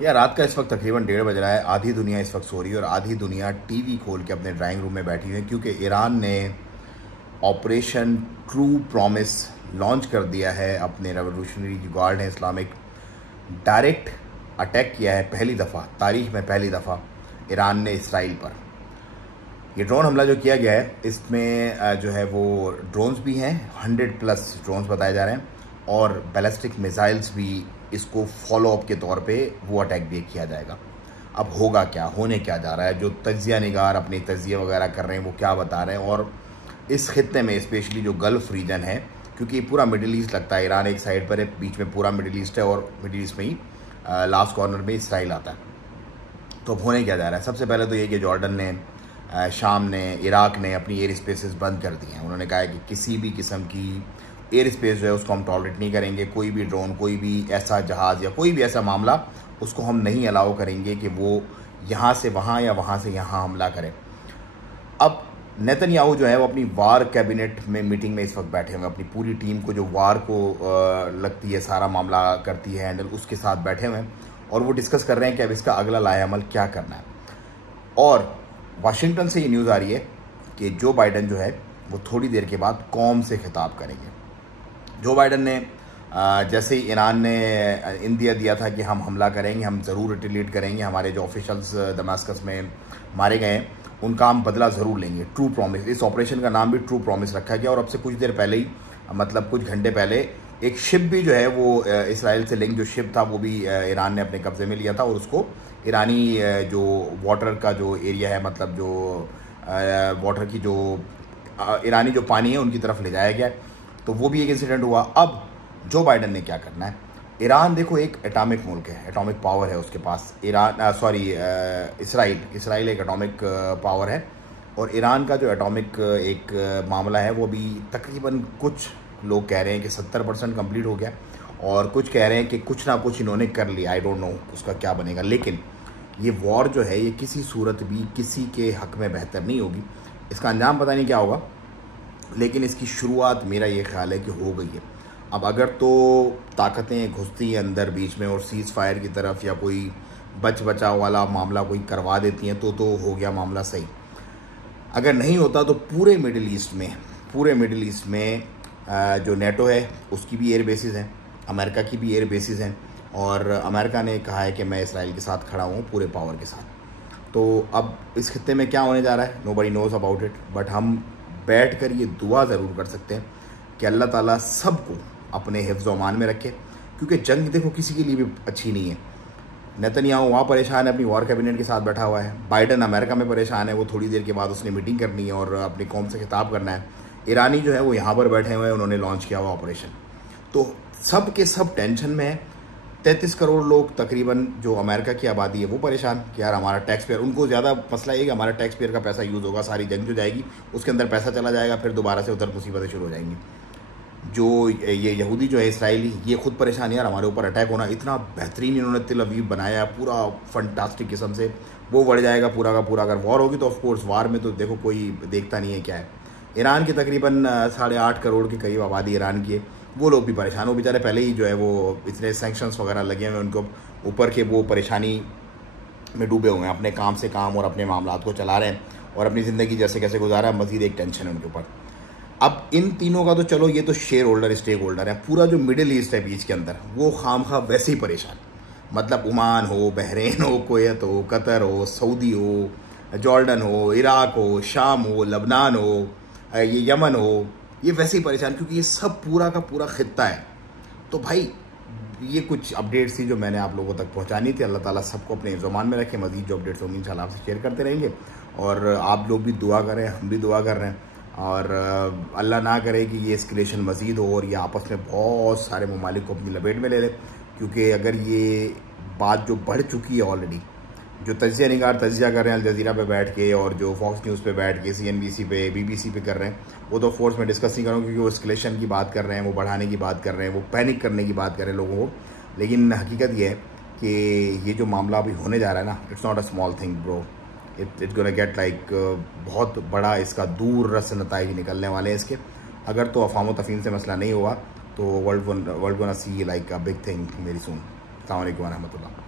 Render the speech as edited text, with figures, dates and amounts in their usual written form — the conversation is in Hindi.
यार रात का इस वक्त तकरीबन 1:30 बज रहा है। आधी दुनिया इस वक्त सो रही है और आधी दुनिया टीवी खोल के अपने ड्राइंग रूम में बैठी हुई है, क्योंकि ईरान ने ऑपरेशन ट्रू प्रॉमिस लॉन्च कर दिया है। अपने रेवोल्यूशनरी गार्ड है इस्लामिक, डायरेक्ट अटैक किया है पहली दफ़ा तारीख में, पहली दफ़ा ईरान ने इसराइल पर। ये ड्रोन हमला जो किया गया है, इसमें जो है वो ड्रोन्स भी हैं, 100+ ड्रोन्स बताए जा रहे हैं, और बैलिस्टिक मिसाइल्स भी इसको फॉलोअप के तौर पे वो अटैक भी किया जाएगा। अब होगा क्या, होने क्या जा रहा है, जो तज्जिया निगार अपनी तज्जिए वगैरह कर रहे हैं वो क्या बता रहे हैं। और इस खित्ते में स्पेशली जो गल्फ़ रीजन है, क्योंकि पूरा मिडिल ईस्ट लगता है, ईरान एक साइड पर है, बीच में पूरा मिडिल ईस्ट है और मिडिल ईस्ट में ही लास्ट कॉर्नर में इसराइल आता है। तो अब होने क्या जा रहा है, सबसे पहले तो ये कि जॉर्डन ने, शाम ने, इराक ने अपनी एयर स्पेसेस बंद कर दिए हैं। उन्होंने कहा है कि किसी भी किस्म की एयर स्पेस जो है उसको हम टॉलरेट नहीं करेंगे। कोई भी ड्रोन, कोई भी ऐसा जहाज़ या कोई भी ऐसा मामला, उसको हम नहीं अलाउ करेंगे कि वो यहाँ से वहाँ या वहाँ से यहाँ हमला करे। अब नेतन्याहू जो है वो अपनी वार कैबिनेट में मीटिंग में इस वक्त बैठे हुए हैं, अपनी पूरी टीम को जो वार को लगती है, सारा मामला करती है हैंडल, उसके साथ बैठे हुए हैं और वो डिस्कस कर रहे हैं कि अब इसका अगला लाएअमल क्या करना है। और वाशिंगटन से ये न्यूज़ आ रही है कि जो बाइडन जो है वो थोड़ी देर के बाद कौम से खिताब करेंगे। जो बाइडन ने जैसे ही ईरान ने इंदिया दिया था कि हम हमला करेंगे, हम ज़रूर रिटेलिएट करेंगे, हमारे जो ऑफिशल्स दमास्कस में मारे गए हैं उनका हम बदला ज़रूर लेंगे, ट्रू प्रॉमिस, इस ऑपरेशन का नाम भी ट्रू प्रॉमिस रखा गया। और अब से कुछ देर पहले ही, मतलब कुछ घंटे पहले, एक शिप भी जो है वो इसराइल से लिंक जो शिप था वो भी ईरान ने अपने कब्ज़े में लिया था और उसको ईरानी जो वाटर का जो एरिया है, मतलब जो वाटर की जो ईरानी जो पानी है उनकी तरफ ले जाया गया। तो वो भी एक इंसिडेंट हुआ। अब जो बाइडन ने क्या करना है, ईरान देखो एक एटॉमिक मुल्क है, एटॉमिक पावर है उसके पास। इसराइल एक एटॉमिक पावर है, और ईरान का जो एटॉमिक एक मामला है वो भी तकरीबन, कुछ लोग कह रहे हैं कि 70% कंप्लीट हो गया और कुछ कह रहे हैं कि कुछ ना कुछ इन्होंने कर लिया। आई डोंट नो उसका क्या बनेगा, लेकिन ये वॉर जो है ये किसी सूरत भी किसी के हक में बेहतर नहीं होगी। इसका अंजाम पता नहीं क्या होगा, लेकिन इसकी शुरुआत मेरा ये ख्याल है कि हो गई है। अब अगर तो ताकतें घुसती हैं अंदर बीच में और सीज़ फायर की तरफ या कोई बच बचाव वाला मामला कोई करवा देती हैं तो हो गया मामला सही। अगर नहीं होता तो पूरे मिडिल ईस्ट में जो नेटो है उसकी भी एयर बेसिस हैं, अमेरिका की भी एयर बेसिस हैं, और अमेरिका ने कहा है कि मैं इसराइल के साथ खड़ा हूँ पूरे पावर के साथ। तो अब इस खित्ते में क्या होने जा रहा है, nobody nose about it, but हम बैठ कर ये दुआ ज़रूर कर सकते हैं कि अल्लाह ताला सबको अपने हिफ्ज़ व अमान में रखे, क्योंकि जंग देखो किसी के लिए भी अच्छी नहीं है। नेतन्याहू वहाँ परेशान है, अपनी वॉर कैबिनेट के साथ बैठा हुआ है। बाइडन अमेरिका में परेशान है, वो थोड़ी देर के बाद उसने मीटिंग करनी है और अपनी कौम से खिताब करना है। ईरानी जो है वो यहाँ पर बैठे हुए हैं, उन्होंने लॉन्च किया हुआ ऑपरेशन। तो सब के सब टेंशन में है। 33 करोड़ लोग तकरीबन जो अमेरिका की आबादी है वो परेशान कि यार हमारा टैक्स पेयर, उनको ज़्यादा मसला ये कि हमारा टैक्स पेयर का पैसा यूज़ होगा, सारी जंग जो जाएगी उसके अंदर पैसा चला जाएगा, फिर दोबारा से उधर मुसीबतें शुरू हो जाएंगी। जो ये यहूदी जो है इसराइली, ये खुद परेशान, यार हमारे ऊपर अटैक होना, इतना बेहतरीन इन्होंने तिल अवीव बनाया पूरा फंटास्टिक किस्म से, वो बढ़ जाएगा पूरा का पूरा। अगर वॉर होगी तो ऑफकोर्स वार में तो देखो कोई देखता नहीं है क्या है। ईरान की तकरीबन 8.5 करोड़ के करीब आबादी ईरान की है, वो लोग भी परेशान हो, बेचारे पहले ही जो है वो इतने सैंक्शंस वगैरह लगे हुए हैं उनको ऊपर के, वो परेशानी में डूबे हुए हैं, अपने काम से काम और अपने मामलात को चला रहे हैं और अपनी ज़िंदगी जैसे कैसे गुजारा है, मज़ीद एक टेंशन है उनके ऊपर। अब इन तीनों का तो चलो ये तो शेयर होल्डर, स्टेक होल्डर है, पूरा जो मिडिल ईस्ट है बीच के अंदर वो खामखा वैसे ही परेशान। मतलब ओमान हो, बहरीन हो, कुवैत हो, कतर हो, सऊदी हो, जॉर्डन हो, इराक हो, शाम हो, लबनान हो, ये यमन हो, ये वैसे ही परेशान, क्योंकि ये सब पूरा का पूरा खित्ता है। तो भाई ये कुछ अपडेट्स थी जो मैंने आप लोगों तक पहुंचानी थी। अल्लाह ताला सबको अपने ज़ुबान में रखे। मज़ीद जो अपडेट्स होंगी इंशाल्लाह आपसे शेयर करते रहेंगे, और आप लोग भी दुआ करें, हम भी दुआ कर रहे हैं, और अल्लाह ना करे कि ये एस्केलेशन मज़ीद हो और ये आपस में बहुत सारे ममालिक को अपनी लपेट में ले ले, क्योंकि अगर ये बात जो बढ़ चुकी है ऑलरेडी, जो तज्जिया निगार तज्जिया कर रहे हैं अल जज़ीरा पे बैठ के, और जो फॉक्स न्यूज़ पे बैठ के, CNBC पे, BBC पे कर रहे हैं, वो तो फोर्स में डिस्कस नहीं करूँगा, क्योंकि वो एस्केलेशन की बात कर रहे हैं, वो बढ़ाने की बात कर रहे हैं, वो पैनिक करने की बात कर रहे हैं लोगों को। लेकिन हकीकत ये है कि ये जो मामला अभी होने जा रहा है ना, it's not a small thing bro, it's gonna get like बहुत बड़ा, इसका दूर रस नताइज निकलने वाले हैं इसके। अगर तो अफ़ाम तफ़हीम से मसला नहीं हुआ तो world gonna see like a big thing very soon. अस्सलाम वालेकुम व रहमतुल्लाह।